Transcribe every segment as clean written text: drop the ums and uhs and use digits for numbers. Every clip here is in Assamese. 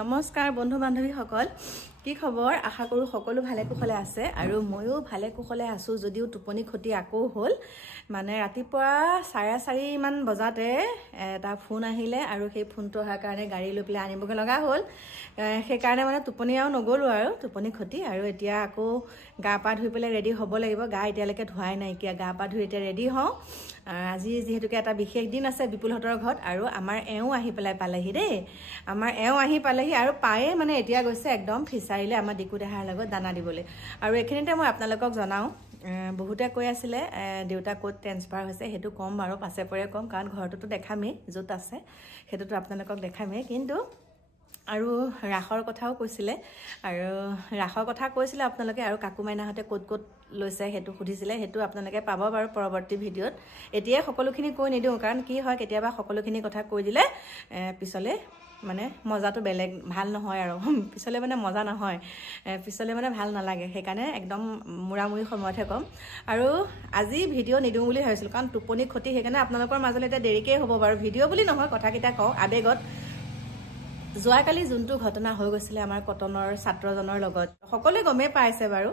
নমস্কাৰ বন্ধু বান্ধৱীসকল, কি খবৰ? আশা কৰোঁ সকলো ভালে কুশলে আছে আৰু ময়ো ভালে কুশলে আছোঁ। যদিও টোপনি খতি আকৌ হ'ল, মানে ৰাতিপুৱা 4:30 মান বজাতে এটা ফোন আহিলে আৰু সেই ফোনটো অহাৰ কাৰণে গাড়ী লৈ পেলাই আনিবগৈ লগা হ'ল। সেইকাৰণে মানে টোপনি আৰু নগ'লোঁ আৰু টোপনি খতি। আৰু এতিয়া আকৌ গা পা ধুই পেলাই ৰেডি হ'ব লাগিব। গা এতিয়ালৈকে ধোৱাই নাইকিয়া, গা পা ধুই এতিয়া ৰেডি হওঁ। আজি যিহেতুকে এটা বিশেষ দিন আছে বিপুলহঁতৰ ঘৰত, আৰু আমাৰ এওঁ আহি পেলাই পালেহি দেই। আমাৰ এওঁ আহি পালেহি আৰু পায়ে মানে এতিয়া গৈছে একদম ফিচাৰীলৈ আমাৰ ডিকু দেহাৰ লগত দানা দিবলৈ। আৰু এইখিনিতে মই আপোনালোকক জনাওঁ, বহুতে কৈ আছিলে দেউতা ক'ত ট্ৰেন্সফাৰ হৈছে, সেইটো ক'ম বাৰু, পাছে পৰে ক'ম, কাৰণ ঘৰটোতো দেখামেই, য'ত আছে সেইটোতো আপোনালোকক দেখামেই। কিন্তু আৰু ৰাসৰ কথাও কৈছিলে, আৰু ৰাসৰ কথা কৈছিলে আপোনালোকে, আৰু কাকু মাইনাহঁতে ক'ত ক'ত লৈছে সেইটো সুধিছিলে। সেইটো আপোনালোকে পাব বাৰু পৰৱৰ্তী ভিডিঅ'ত। এতিয়াই সকলোখিনি কৈ নিদিওঁ, কাৰণ কি হয় কেতিয়াবা সকলোখিনি কথা কৈ দিলে পিছলৈ মানে মজাটো বেলেগ ভাল নহয়, আৰু পিছলৈ মানে মজা নহয়, পিছলৈ মানে ভাল নালাগে। সেইকাৰণে একদম মূৰামূৰি সময়তহে ক'ম। আৰু আজি ভিডিঅ' নিদিওঁ বুলি ভাবিছিলোঁ, কাৰণ টোপনি খতি, সেইকাৰণে আপোনালোকৰ মাজলৈ এতিয়া দেৰিকেই হ'ব বাৰু। ভিডিঅ' বুলি নহয়, কথাকেইটা কওঁ আবেগত। যোৱাকালি যোনটো ঘটনা হৈ গৈছিলে আমাৰ কটনৰ ছাত্ৰজনৰ লগত, সকলোৱে গমেই পাইছে বাৰু,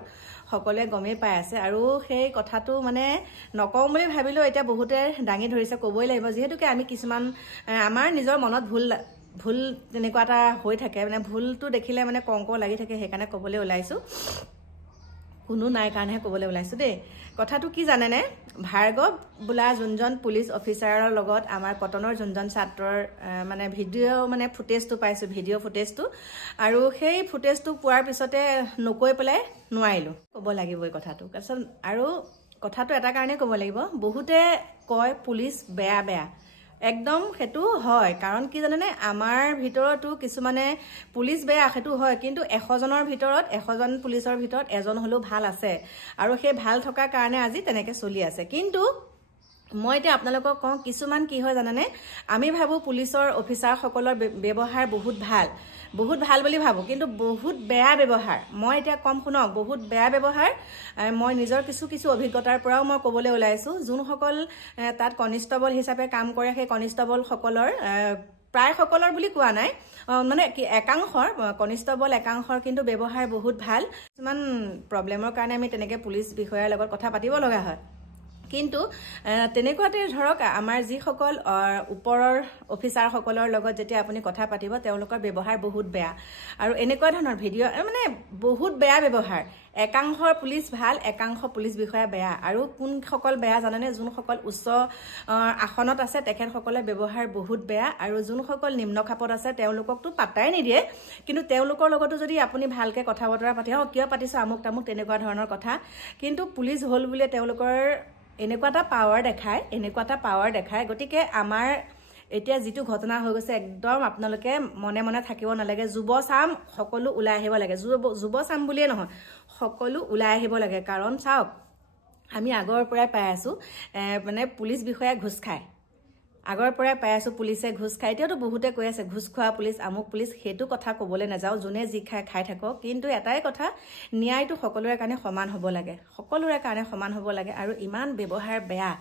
সকলোৱে গমেই পাই আছে। আৰু সেই কথাটো মানে নকওঁ বুলি ভাবিলেও এতিয়া বহুতে দাঙি ধৰিছে, ক'বই লাগিব। যিহেতুকে আমি কিছুমান আমাৰ নিজৰ মনত ভুল তেনেকুৱা এটা হৈ থাকে, মানে ভুলটো দেখিলে মানে কওঁ লাগি থাকে। সেইকাৰণে ক'বলৈ ওলাইছোঁ, কোনো নাই কাৰণেহে ক'বলৈ ওলাইছোঁ দেই। কথাটো কি জানেনে? ভাৰ্গৱ বোলা যোনজন পুলিচ অফিচাৰৰ লগত আমাৰ কটনৰ যোনজন ছাত্ৰৰ মানে ভিডিঅ' মানে ফুটেজটো পাইছোঁ, ভিডিঅ' ফুটেজটো। আৰু সেই ফুটেজটো পোৱাৰ পিছতে নকৈ পেলাই নোৱাৰিলোঁ, ক'ব লাগিবই কথাটো। তাৰপিছত আৰু কথাটো এটা কাৰণেই ক'ব লাগিব, বহুতে কয় পুলিচ বেয়া বেয়া, একদম সেইটো হয়। কাৰণ কি জানেনে, আমাৰ ভিতৰতো কিছুমানে পুলিচ বেয়া, সেইটো হয়, কিন্তু 100জনৰ ভিতৰত 100জন পুলিচৰ ভিতৰত এজন হ'লেও ভাল আছে, আৰু সেই ভাল থকাৰ কাৰণে আজি তেনেকৈ চলি আছে। কিন্তু মই এতিয়া আপোনালোকক কওঁ, কিছুমান কি হয় জানেনে, আমি ভাবোঁ পুলিচৰ অফিচাৰসকলৰ ব্যৱহাৰ বহুত ভাল বুলি ভাবোঁ, কিন্তু বহুত বেয়া ব্যৱহাৰ। মই এতিয়া কম শুনক, বহুত বেয়া ব্যৱহাৰ। মই নিজৰ কিছু অভিজ্ঞতাৰ পৰাও মই ক'বলৈ ওলাইছোঁ। যোনসকল তাত কনিষ্টবল হিচাপে কাম কৰে, সেই কনিষ্টবলসকলৰ প্ৰায় সকলৰ বুলি কোৱা নাই, মানে কি একাংশৰ কনিষ্টবল একাংশৰ কিন্তু ব্যৱহাৰ বহুত ভাল। কিছুমান প্ৰব্লেমৰ কাৰণে আমি তেনেকৈ পুলিচ বিষয়াৰ লগত কথা পাতিব লগা হয়। কিন্তু তেনেকুৱাতে ধৰক আমাৰ যিসকল ওপৰৰ অফিচাৰসকলৰ লগত যেতিয়া আপুনি কথা পাতিব, তেওঁলোকৰ ব্যৱহাৰ বহুত বেয়া। আৰু এনেকুৱা ধৰণৰ ভিডিঅ' মানে বহুত বেয়া ব্যৱহাৰ। একাংশৰ পুলিচ ভাল, একাংশ পুলিচ বিষয়া বেয়া। আৰু কোনসকল বেয়া জানেনে? যোনসকল উচ্চ আসনত আছে তেখেতসকলৰ ব্যৱহাৰ বহুত বেয়া, আৰু যোনসকল নিম্ন খাপত আছে তেওঁলোককতো পাত্তাই নিদিয়ে। কিন্তু তেওঁলোকৰ লগতো যদি আপুনি ভালকৈ কথা বতৰা পাতি, কিয় পাতিছোঁ আমুক তামুক, তেনেকুৱা ধৰণৰ কথা। কিন্তু পুলিচ হ'ল বুলিয়ে তেওঁলোকৰ এনেকুৱা এটা পাৱাৰ দেখায়। গতিকে আমাৰ এতিয়া যিটো ঘটনা হৈ গৈছে, একদম আপোনালোকে মনে মনে থাকিব নালাগে। যুৱচাম সকলো ওলাই আহিব লাগে। যুৱচাম বুলিয়ে নহয়, সকলো ওলাই আহিব লাগে। কাৰণ চাওক, আমি আগৰ পৰাই পাই আছোঁ মানে পুলিচ বিষয়াই ঘোচ খায়, আগৰ পৰাই পাই আছোঁ পুলিচে ঘোচ খায়। এতিয়াতো বহুতে কৈ আছে ঘোচ খোৱা পুলিচ, আমুক পুলিচ, সেইটো কথা ক'বলৈ নাযাওঁ, যোনে যি খাই থাকক। কিন্তু এটাই কথা, ন্যায়টো সকলোৰে কাৰণে সমান হ'ব লাগে, সকলোৰে কাৰণে সমান হ'ব লাগে। আৰু ইমান ব্যৱহাৰ বেয়া,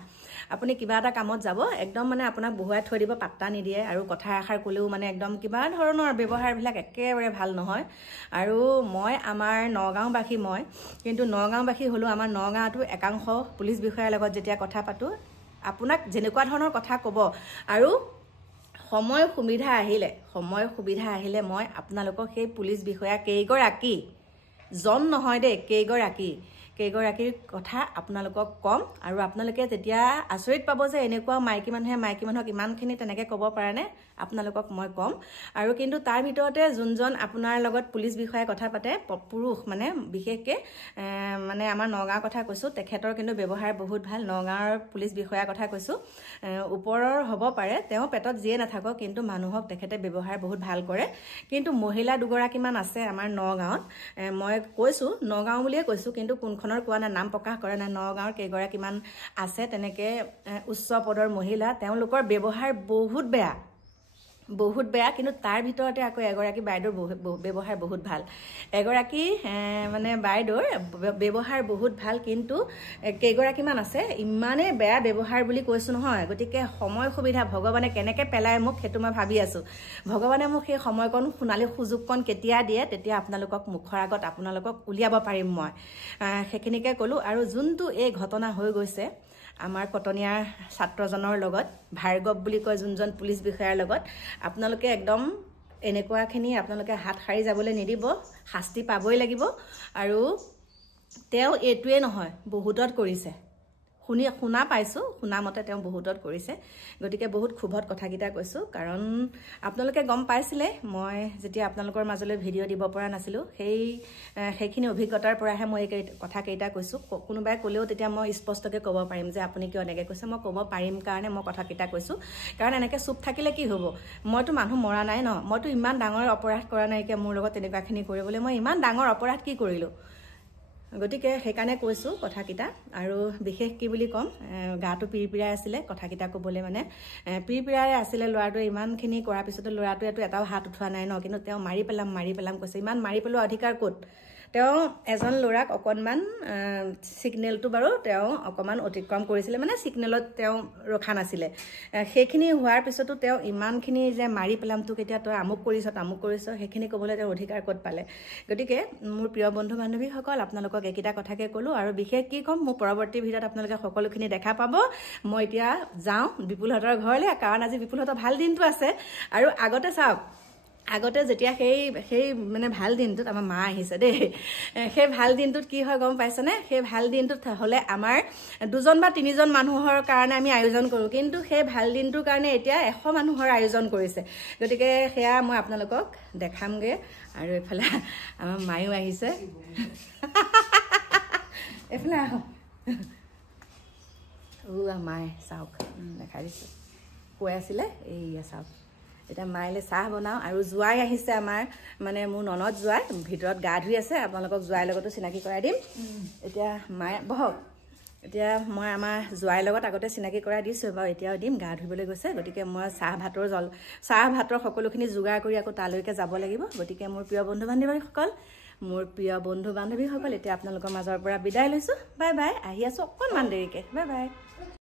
আপুনি কিবা এটা কামত যাব, একদম মানে আপোনাক বহুৱাই থৈ দিব, পাত্তা নিদিয়ে, আৰু কথা এষাৰ ক'লেও মানে একদম কিবা ধৰণৰ ব্যৱহাৰবিলাক একেবাৰে ভাল নহয়। আৰু মই আমাৰ নগাঁওবাসী, কিন্তু নগাঁওবাসী হ'লেও আমাৰ নগাঁৱতো একাংশ পুলিচ বিষয়াৰ লগত যেতিয়া কথা পাতোঁ, আপোনাক যেনেকুৱা ধৰণৰ কথা ক'ব, আৰু সময় সুবিধা আহিলে মই আপোনালোকক সেই পুলিচ বিষয়া জন নহয় দেই, কেইগৰাকীৰ কথা আপোনালোকক ক'ম। আৰু আপোনালোকে তেতিয়া আচৰিত পাব যে এনেকুৱা মাইকী মানুহক ইমানখিনি তেনেকৈ ক'ব পাৰেনে, আপোনালোকক মই ক'ম। আৰু কিন্তু তাৰ ভিতৰতে যোনজন আপোনাৰ লগত পুলিচ বিষয়াই কথা পাতে, পুৰুষ মানে, বিশেষকৈ মানে আমাৰ নগাঁৱৰ কথা কৈছোঁ, তেখেতৰ কিন্তু ব্যৱহাৰ বহুত ভাল। নগাঁৱৰ পুলিচ বিষয়াৰ কথা কৈছোঁ, ওপৰৰ হ'ব পাৰে, তেওঁ পেটত যিয়ে নাথাকক, কিন্তু মানুহক তেখেতে ব্যৱহাৰ বহুত ভাল কৰে। কিন্তু মহিলা দুগৰাকীমান আছে আমাৰ নগাঁৱত, মই কৈছোঁ নগাঁও বুলিয়ে কৈছোঁ, কিন্তু কোনখনৰ কোৱা নাই, নাম প্ৰকাশ কৰা নাই। নগাঁৱৰ কেইগৰাকীমান আছে তেনেকৈ উচ্চ পদৰ মহিলা, তেওঁলোকৰ ব্যৱহাৰ বহুত বেয়া, বহুত বেয়া, কিন্তু তাৰ ভিতৰতে আকৌ এগৰাকী বাইদেউৰ ব্যৱহাৰ বহুত ভাল। এগৰাকী মানে বাইদেউৰ ব্যৱহাৰ বহুত ভাল, কিন্তু কেইগৰাকীমান আছে ইমানেই বেয়া ব্যৱহাৰ বুলি কৈছোঁ নহয়। গতিকে সময় সুবিধা ভগৱানে কেনেকৈ পেলায় মোক সেইটো মই ভাবি আছোঁ। ভগৱানে মোক সেই সময়কণ সোণালী সুযোগকণ কেতিয়া দিয়ে, তেতিয়া আপোনালোকক মুখৰ আগত আপোনালোকক উলিয়াব পাৰিম মই। সেইখিনিকে ক'লোঁ। আৰু যোনটো এই ঘটনা হৈ গৈছে আমাৰ কটনীয়াৰ ছাত্ৰজনৰ লগত, ভাৰ্গৱ বুলি কয় যোনজন পুলিচ বিষয়াৰ লগত, আপোনালোকে একদম এনেকুৱাখিনি আপোনালোকে হাত সাৰি যাবলৈ নিদিব, শাস্তি পাবই লাগিব। আৰু তেওঁ এইটোৱে নহয়, বহুতত কৰিছে, শুনা পাইছোঁ, শুনা মতে তেওঁ বহুতত কৰিছে। গতিকে বহুত ক্ষোভত কথাকেইটা কৈছোঁ, কাৰণ আপোনালোকে গম পাইছিলে মই যেতিয়া আপোনালোকৰ মাজলৈ ভিডিঅ' দিব পৰা নাছিলোঁ, সেইখিনি অভিজ্ঞতাৰ পৰাহে মই এই কথাকেইটা কৈছোঁ। কোনোবাই ক'লেও তেতিয়া মই স্পষ্টকৈ ক'ব পাৰিম যে আপুনি কিয় এনেকৈ কৈছে, মই ক'ব পাৰিম কাৰণে মই কথাকেইটা কৈছোঁ। কাৰণ এনেকৈ চুপ থাকিলে কি হ'ব, মইতো মানুহ মৰা নাই ন, মইতো ইমান ডাঙৰ অপৰাধ কৰা নাইকিয়া মোৰ লগত তেনেকুৱাখিনি কৰিবলৈ, মই ইমান ডাঙৰ অপৰাধ কি কৰিলোঁ। গতিকে সেইকাৰণে কৈছোঁ কথাকেইটা। আৰু বিশেষ কি বুলি ক'ম, গাটো পিৰপিৰাই আছিলে কথাকেইটা ক'বলৈ, মানে পিৰপিৰাই আছিলে ল'ৰাটোৱে। ইমানখিনি কৰাৰ পিছতো ল'ৰাটোৱেতো এটাও হাত উঠোৱা নাই ন, কিন্তু তেওঁ মাৰি পেলাম কৈছে। ইমান মাৰি পেলোৱা অধিকাৰ ক'ত? তেওঁ এজন ল'ৰাক অকণমান ছিগনেলটো বাৰু তেওঁ অকণমান অতিক্ৰম কৰিছিলে, মানে ছিগনেলত তেওঁ ৰখা নাছিলে। সেইখিনি হোৱাৰ পিছতো তেওঁ ইমানখিনি যে মাৰি পেলাম তোক, এতিয়া তই আমুক কৰিছ সেইখিনি ক'বলৈ তেওঁ অধিকাৰ ক'ত পালে। গতিকে মোৰ প্ৰিয় বন্ধু বান্ধৱীসকল, আপোনালোকক এইকেইটা কথাকে ক'লোঁ। আৰু বিশেষ কি ক'ম, মোৰ পৰৱৰ্তী ভিডিঅ'ত আপোনালোকে সকলোখিনি দেখা পাব। মই এতিয়া যাওঁ বিপুলহঁতৰ ঘৰলৈ, কাৰণ আজি বিপুলহঁতৰ ভাল দিনটো আছে। আৰু আগতে চাওক, আগতে যেতিয়া সেই মানে ভাল দিনটোত আমাৰ মা আহিছে দেই, সেই ভাল দিনটোত কি হয় গম পাইছেনে? সেই ভাল দিনটোত হ'লে আমাৰ 2জন বা 3জন মানুহৰ কাৰণে আমি আয়োজন কৰোঁ, কিন্তু সেই ভাল দিনটোৰ কাৰণে এতিয়া 100 মানুহৰ আয়োজন কৰিছে। গতিকে সেয়া মই আপোনালোকক দেখামগৈ। আৰু এইফালে আমাৰ মায়ো আহিছে, এইফালে আহক। মায়ে চাওক, দেখাই দিছোঁ, কৈ আছিলে এইয়া চাওক। এতিয়া মাইলে চাহ বনাওঁ। আৰু জোৱাই আহিছে আমাৰ, মানে মোৰ ননদ জোৱাই ভিতৰত গা ধুই আছে। আপোনালোকক জোৱাইৰ লগতো চিনাকি কৰাই দিম। এতিয়া মায়ে বহক। এতিয়া মই আমাৰ জোৱাইৰ লগত আগতে চিনাকি কৰাই দিছোঁ বাৰু, এতিয়াও দিম। গা ধুবলৈ গৈছে, গতিকে মই চাহ ভাতৰ সকলোখিনি যোগাৰ কৰি আকৌ তালৈকে যাব লাগিব। গতিকে মোৰ প্ৰিয় বন্ধু বান্ধৱীসকল, এতিয়া আপোনালোকৰ মাজৰ পৰা বিদায় লৈছোঁ। Bye bye. আহি আছোঁ অকণমান দেৰিকৈ। Bye bye.